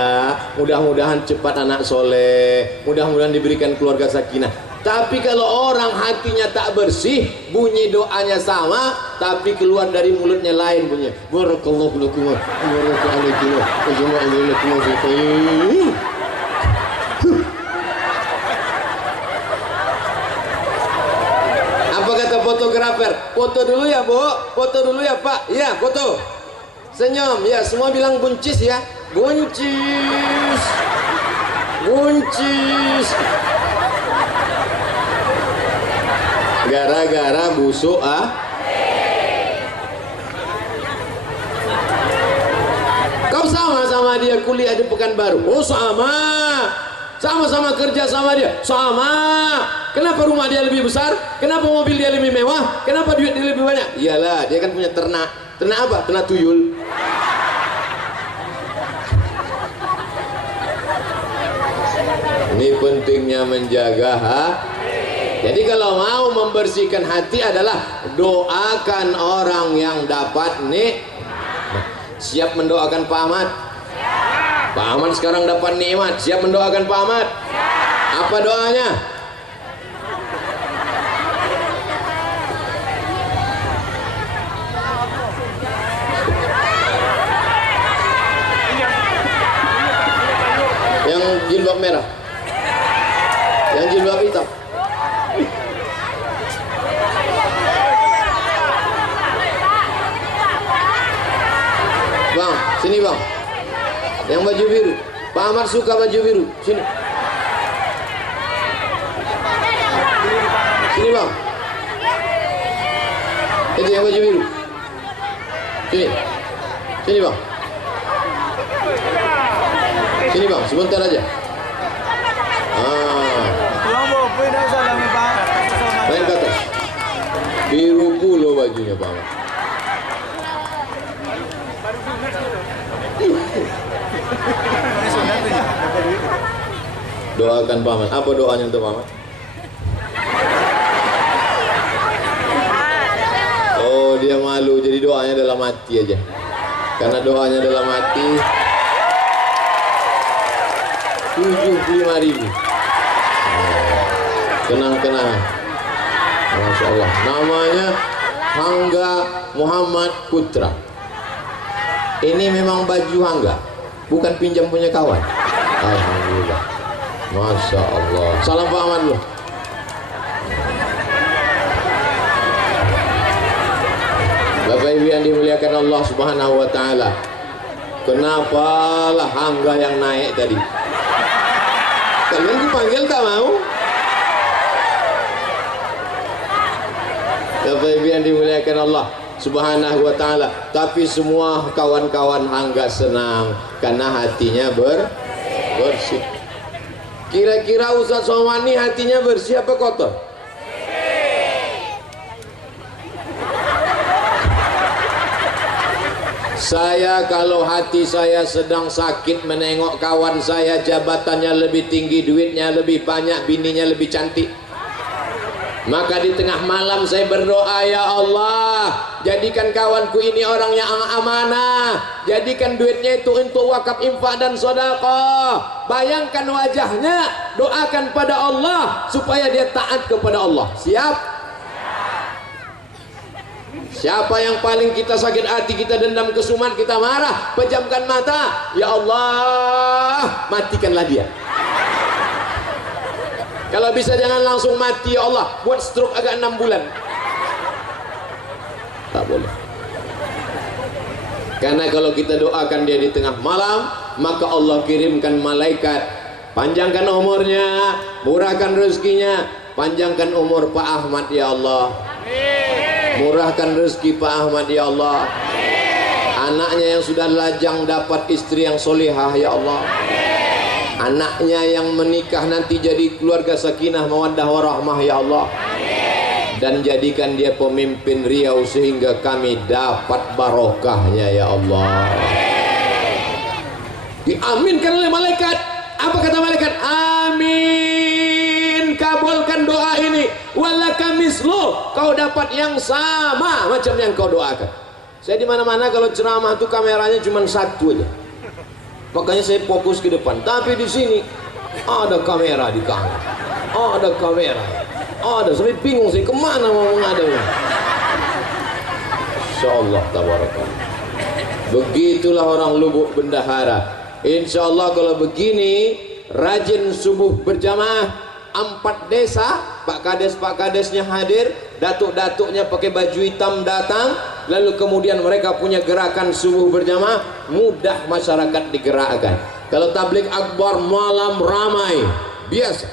mudah-mudahan cepat anak soleh, mudah-mudahan diberikan keluarga sakinah. Tapi kalau orang hatinya tak bersih, bunyi doanya sama, tapi keluar dari mulutnya lain bunyinya. Barakallahu lakum wa baraka alaikum wa jama'a bainakum fil khair. Apa kata fotografer? Foto dulu ya, Bu. Foto dulu ya, Pak. Iya, foto. Senyum, ya, semua bilang buncis ya. Buncis. Buncis. Gara-gara busuk Kau sama-sama dia kuliah di Pekanbaru. Oh sama. Sama-sama kerja sama dia. Sama. Kenapa rumah dia lebih besar? Kenapa mobil dia lebih mewah? Kenapa duit dia lebih banyak? Iyalah, dia kan punya ternak. Ternak apa? Ternak tuyul. Ini pentingnya menjaga hati. Jadi kalau mau membersihkan hati adalah doakan orang yang dapat siap mendoakan Pak Ahmad. Pak Ahmad sekarang dapat nikmat, siap mendoakan Pak Ahmad. Apa doanya? Yang jilbab merah, yang jilbab hitam. Bang, sini bang. Yang baju biru. Pak Ahmad suka baju biru. Sini. Sini bang. Itu yang baju biru. Sini. Sini bang. Sini bang, sebentar aja. Main ke atas. Biru pula bajunya Pak Ahmad. Doakan Pak Ahmad. Apa doanya untuk Pak Ahmad? Oh, dia malu, jadi doanya dalam hati aja. Karena doanya dalam hati 75.000. Kenang-kenang. Masya Allah. Namanya Hangga Muhammad Putra. Ini memang baju Hangga, bukan pinjam punya kawan. Alhamdulillah. Masya Allah. Salam Pak Ahmad dulu. Bapak Ibu yang dimuliakan Allah Subhanahu wa taala. Kenapalah Hangga yang naik tadi? Kalian dipanggil tak mau? Bapak Ibu yang dimuliakan Allah Subhanahu wa taala. Tapi semua kawan-kawan Hangga senang karena hatinya bersih. Kira-kira Ustaz Somani hatinya bersih apa kotor? Saya kalau hati saya sedang sakit menengok kawan saya jabatannya lebih tinggi, duitnya lebih banyak, bininya lebih cantik, maka di tengah malam saya berdoa, ya Allah, jadikan kawanku ini orang yang amanah, jadikan duitnya itu untuk wakaf, infak dan sedekah. Bayangkan wajahnya, doakan pada Allah supaya dia taat kepada Allah. Siap? Siapa yang paling kita sakit hati, kita dendam kesumat, kita marah, pejamkan mata, ya Allah, matikanlah dia. Kalau bisa jangan langsung mati, ya Allah, buat stroke agak 6 bulan. tak boleh. Karena kalau kita doakan dia di tengah malam, maka Allah kirimkan malaikat, panjangkan umurnya, murahkan rezekinya, panjangkan umur Pak Ahmad ya Allah, murahkan rezeki Pak Ahmad ya Allah, anaknya yang sudah lajang dapat istri yang solihah ya Allah, anaknya yang menikah nanti jadi keluarga sakinah mawaddah warahmah ya Allah, dan jadikan dia pemimpin Riau sehingga kami dapat barokahnya ya Allah. Diaminkan oleh malaikat. Apa kata malaikat? Amin, kabulkan doa ini. Walaka mislu, kau dapat yang sama macam yang kau doakan. Saya di mana-mana kalau ceramah itu kameranya cuma satu aja, makanya saya fokus ke depan. Tapi di sini ada kamera di kanan, ada kamera, ada, sampai bingung sih kemana mau menghadapnya. Insyaallah tabarakallah. Begitulah orang Lubuk Bendahara. Insyaallah kalau begini rajin subuh berjamaah, 4 desa, Pak Kades-Pak Kadesnya hadir, datuk-datuknya pakai baju hitam datang, lalu kemudian mereka punya gerakan subuh berjamaah, mudah masyarakat digerakkan. Kalau tablik akbar malam ramai, biasa.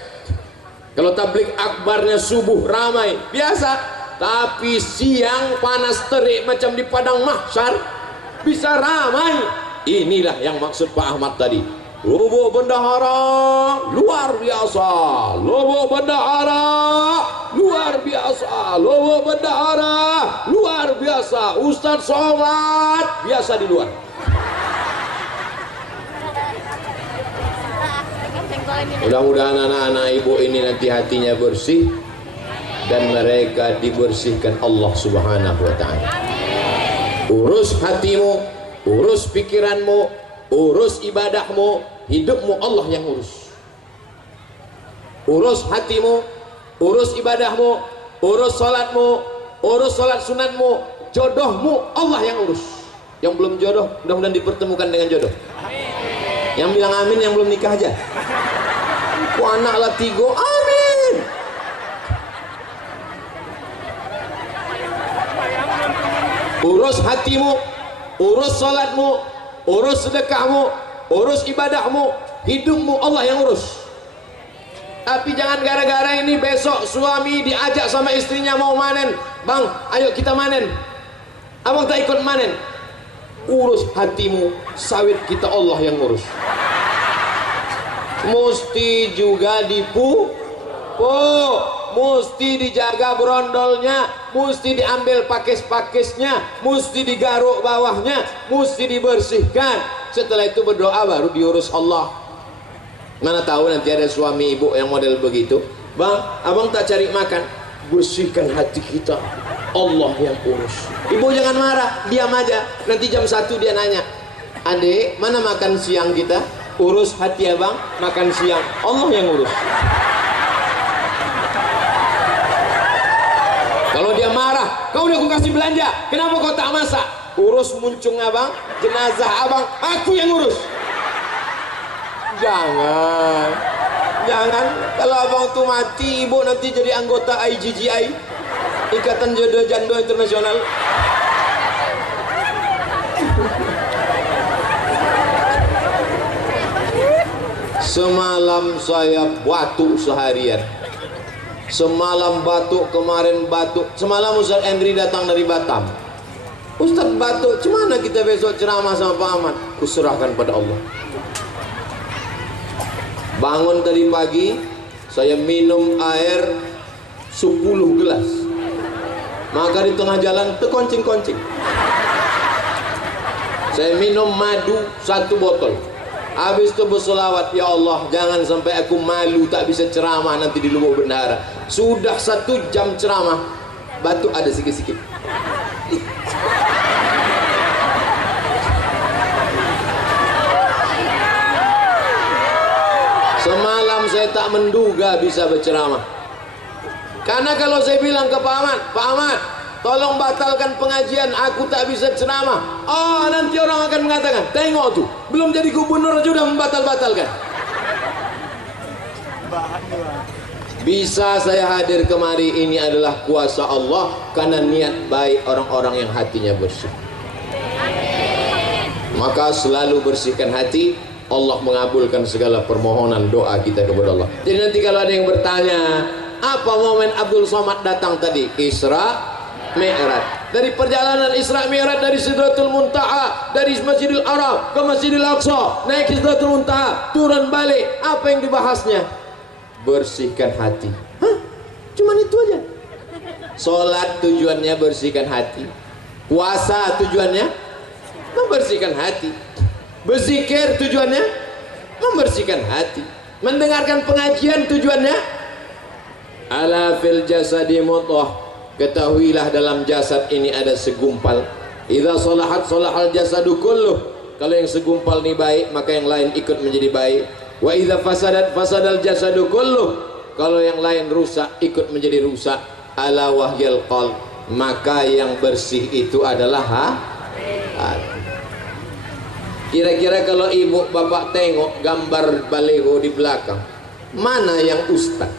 Kalau tablik akbarnya subuh ramai, biasa. Tapi siang panas terik macam di padang mahsyar, bisa ramai. Inilah yang maksud Pak Ahmad tadi. Lubuk Bendahara luar biasa, Lubuk Bendahara luar biasa, Lubuk Bendahara luar biasa. Ustadz Somad biasa di luar. Mudah-mudahan anak-anak ibu ini nanti hatinya bersih dan mereka dibersihkan Allah Subhanahu wa ta'ala. Urus hatimu, urus pikiranmu, urus ibadahmu, hidupmu Allah yang urus. Urus hatimu, urus ibadahmu, urus salatmu, urus salat sunatmu, jodohmu Allah yang urus. Yang belum jodoh mudah-mudahan dipertemukan dengan jodoh. Yang bilang amin yang belum nikah aja. Ku anak lah 3, amin. Urus hatimu, urus salatmu, urus sedekahmu, urus ibadahmu, hidupmu Allah yang urus. Tapi jangan gara-gara ini besok suami diajak sama istrinya mau manen, bang ayo kita manen, abang tak ikut manen. Urus hatimu, sawit kita Allah yang urus. Mesti juga dipupuk, mesti dijaga brondolnya, mesti diambil pakis-pakisnya, mesti digaruk bawahnya, mesti dibersihkan. Setelah itu berdoa baru diurus Allah. Mana tahu nanti ada suami ibu yang model begitu, bang abang tak cari makan, bersihkan hati kita, Allah yang urus. Ibu jangan marah, diam aja. Nanti jam 1 dia nanya, adik mana makan siang kita? Urus hati abang, makan siang Allah yang urus. Kalau dia marah, kau udah aku kasih belanja, kenapa kau tak masak? Urus muncung abang, jenazah abang, aku yang urus. Jangan, jangan. Kalau abang tuh mati, ibu nanti jadi anggota IJGI, Ikatan Jodoh Jando Internasional. Semalam saya batuk seharian. Semalam batuk, kemarin batuk. Semalam Ustaz Endri datang dari Batam. Ustaz batuk, gimana kita besok ceramah sama Pak Ahmad? Kuserahkan pada Allah. Bangun tadi pagi, saya minum air 10 gelas. Maka di tengah jalan terkoncing-koncing. Saya minum madu 1 botol. Habis itu berselawat, ya Allah jangan sampai aku malu tak bisa ceramah nanti di Lubuk Bendahara. Sudah 1 jam ceramah, batuk ada sikit-sikit. Semalam saya tak menduga bisa berceramah. Karena kalau saya bilang ke Pak Ahmad, tolong batalkan pengajian, aku tak bisa ceramah. Oh, nanti orang akan mengatakan, tengok tuh, belum jadi gubernur aja udah membatal-batalkan. Bisa saya hadir kemari ini adalah kuasa Allah karena niat baik orang-orang yang hatinya bersih. Maka selalu bersihkan hati, Allah mengabulkan segala permohonan doa kita kepada Allah. Jadi nanti kalau ada yang bertanya, apa momen Abdul Somad datang tadi? Isra Mi'raj. Dari perjalanan Isra Mi'raj dari Sidratul Muntaha, dari Masjidil Haram ke Masjidil Aqsa, naik Sidratul Muntaha, turun balik. Apa yang dibahasnya? Bersihkan hati. Hah? Cuman itu aja. Salat tujuannya bersihkan hati. Puasa tujuannya membersihkan hati. Berzikir tujuannya membersihkan hati. Mendengarkan pengajian tujuannya ala fil jasadi mudghah. Ketahuilah dalam jasad ini ada segumpal. Idza salahat salahal jasadu kulluh. Kalau yang segumpal ini baik, maka yang lain ikut menjadi baik. Wa idza fasadat fasadal jasadu kulluh. Kalau yang lain rusak, ikut menjadi rusak. Ala wahyal qalb. Maka yang bersih itu adalah hati. Kira-kira kalau ibu bapak tengok gambar baliho di belakang, mana yang ustaz?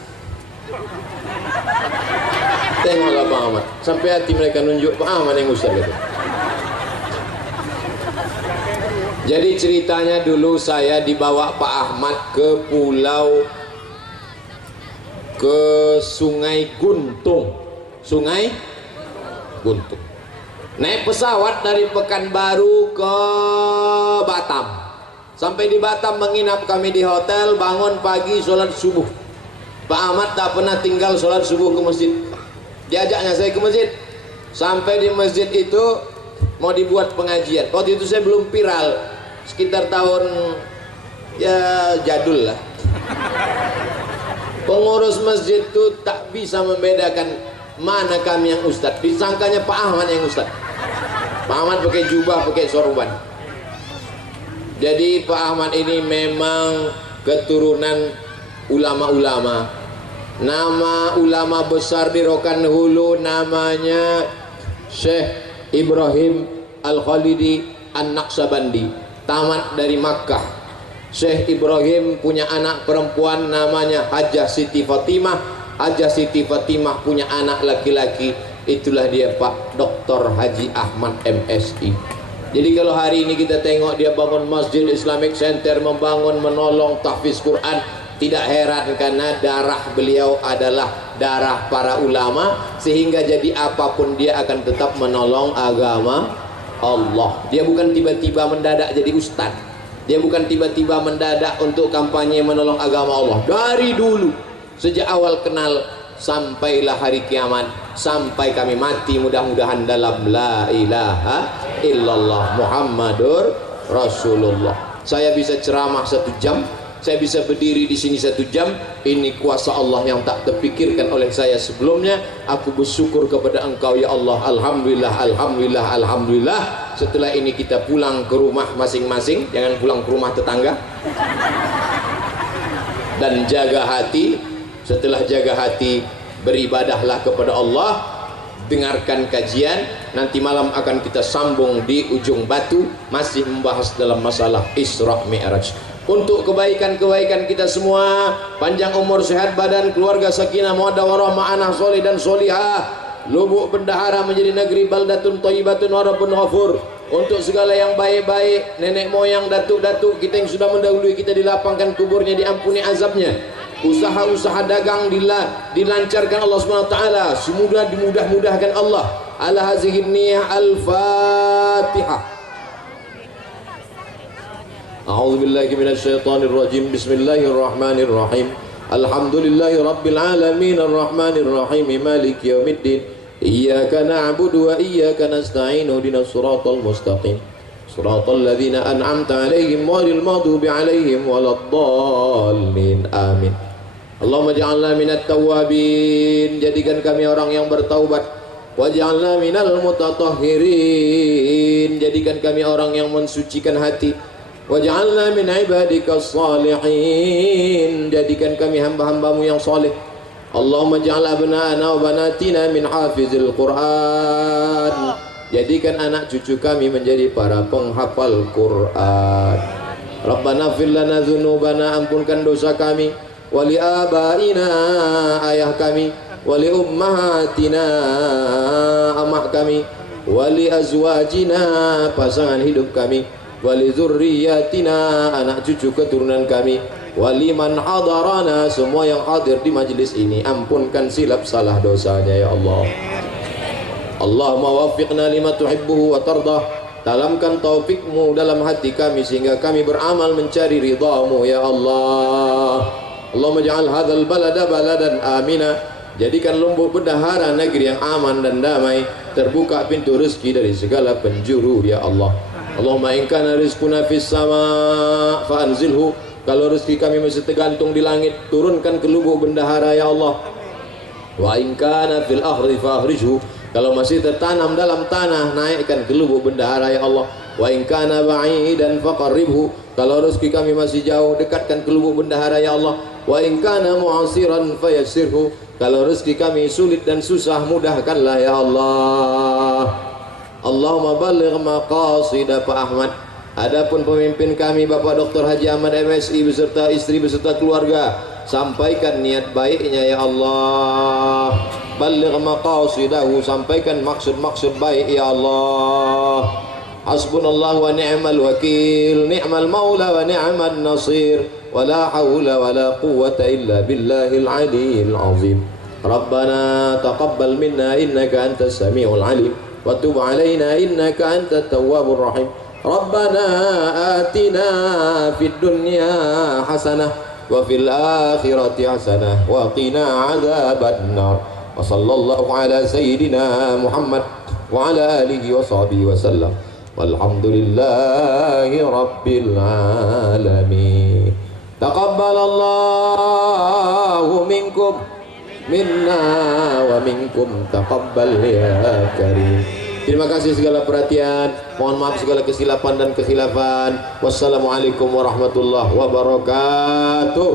Tengoklah Pak Ahmad, sampai hati mereka nunjuk Pak Ahmad yang ustaz itu. Jadi ceritanya dulu saya dibawa Pak Ahmad ke Sungai Guntung. Sungai Guntung. Naik pesawat dari Pekanbaru ke Batam. Sampai di Batam menginap kami di hotel, bangun pagi sholat subuh. Pak Ahmad tak pernah tinggal sholat subuh ke masjid. Diajaknya saya ke masjid. Sampai di masjid itu mau dibuat pengajian. Waktu itu saya belum viral, sekitar tahun ya jadul lah. Pengurus masjid itu tak bisa membedakan mana kami yang ustadz. Disangkanya Pak Ahmad yang ustadz. Pak Ahmad pakai jubah, pakai sorban. Jadi Pak Ahmad ini memang keturunan ulama-ulama. Nama ulama besar di Rokan Hulu namanya Syekh Ibrahim Al-Khalidi An-Naqsabandi, tamat dari Makkah. Syekh Ibrahim punya anak perempuan namanya Hajjah Siti Fatimah. Hajjah Siti Fatimah punya anak laki-laki, itulah dia Pak Dr. Haji Ahmad MSI. Jadi kalau hari ini kita tengok dia bangun Masjid Islamic Center, membangun, menolong, tahfiz Quran, tidak heran karena darah beliau adalah darah para ulama, sehingga jadi apapun dia akan tetap menolong agama Allah. Dia bukan tiba-tiba mendadak jadi ustadz. Dia bukan tiba-tiba mendadak untuk kampanye menolong agama Allah. Dari dulu, sejak awal kenal sampailah hari kiamat, sampai kami mati mudah-mudahan dalam la ilaha illallah Muhammadur Rasulullah. Saya bisa ceramah 1 jam, saya bisa berdiri di sini 1 jam. Ini kuasa Allah yang tak terpikirkan oleh saya sebelumnya. Aku bersyukur kepada Engkau ya Allah. Alhamdulillah, alhamdulillah, alhamdulillah. Setelah ini kita pulang ke rumah masing-masing, jangan pulang ke rumah tetangga. Dan jaga hati. Setelah jaga hati, beribadahlah kepada Allah. Dengarkan kajian. Nanti malam akan kita sambung di Ujung Batu, masih membahas dalam masalah Isra Mi'raj. Untuk kebaikan-kebaikan kita semua, panjang umur, sehat badan, keluarga sakinah mawaddah warahmah, anak soleh dan solihah, Lubuk Bendahara menjadi negeri baldatun thayyibatun wa rabbun ghafur. Untuk segala yang baik-baik, nenek moyang, datuk-datuk kita yang sudah mendahului kita, dilapangkan kuburnya, diampuni azabnya. Usaha-usaha dagang dilancarkan Allah SWT, semudah dimudah-mudahkan Allah. Ala hazihi niyah al-Fatihah. A'udzu billahi minasy syaithanir rajim. Bismillahirrahmanirrahim. Alhamdulillahi rabbil alamin arrahmanir rahim maliki yaumiddin. Iyyaka na'budu wa iyyaka nasta'in. Ihdinas siratal mustaqim. Siratal ladzina an'amta 'alaihim ghairil maghdubi 'alaihim waladdallin. Amin. Allahumma ij'alna minat tawwabin. Jadikan kami orang yang bertaubat. Waj'alna minal mutatahhirin. Jadikan kami orang yang mensucikan hati. Waj'alna min ibadikas salihin. Jadikan kami hamba-hambamu yang saleh. Allahumma ja'al abna'ana wa banatina min hafizil Qur'an. Jadikan anak cucu kami menjadi para penghafal Quran. Rabbana fir lana dzunubana, ampunkan dosa kami. wali abaina ayah kami, wali ummahatina amak kami, wali azwajina pasangan hidup kami, wali zurriyatina anak cucu keturunan kami, wali man hadarana semua yang hadir di majlis ini, ampunkan silap salah dosanya ya Allah. Allahumma waffiqna lima tuhibbuhu wa tardah, tanamkan taufikmu dalam hati kami sehingga kami beramal mencari ridhamu ya Allah. Allahumma ja'al hadzal balada baladan amina, jadikan Lombok bendahara negeri yang aman dan damai, terbuka pintu rezeki dari segala penjuru ya Allah. Allahumma in kana rizquna fis sama fa anzilhu, kalau rezeki kami masih tergantung di langit, turunkan ke lubuk bendahara ya Allah. Wa in kana fil ardi fa akhrijhu, kalau masih tertanam dalam tanah, naikkan ke lubuk bendahara ya Allah. Wa in kana ba'idan faqarribhu, kalau rezeki kami masih jauh, dekatkan ke lubuk bendahara ya Allah. Wa in kana mu'asiran fayassirhu, kalau rezeki kami sulit dan susah, mudahkanlah ya Allah. Allahumma balligh maqasida Pak Ahmad. Adapun pemimpin kami Bapak Dr. Haji Ahmad MSI beserta istri beserta keluarga, sampaikan niat baiknya ya Allah. Balligh maqasidahu, sampaikan maksud-maksud baik ya Allah. Hasbunallah wa ni'mal wakil, ni'mal maula wa ni'mal nasir, wa la hawla wa la quwwata illa billahil aliyyil azim. Rabbana taqabbal minna innaka antas samiul alim, wa tub alaina innaka antat tawwabur rahim. Rabbana atina fid dunya hasanah wa fil akhirati hasanah wa qina adzaban nar. Wa sallallahu ala sayyidina Muhammad wa ala alihi wa sahbihi wa sallam. Walhamdulillahi rabbil alamin. Taqabbalallahu minkum minna wa minkum taqabbal ya karim. Terima kasih segala perhatian, mohon maaf segala kesilapan dan kekhilafan. Wassalamualaikum warahmatullahi wabarakatuh.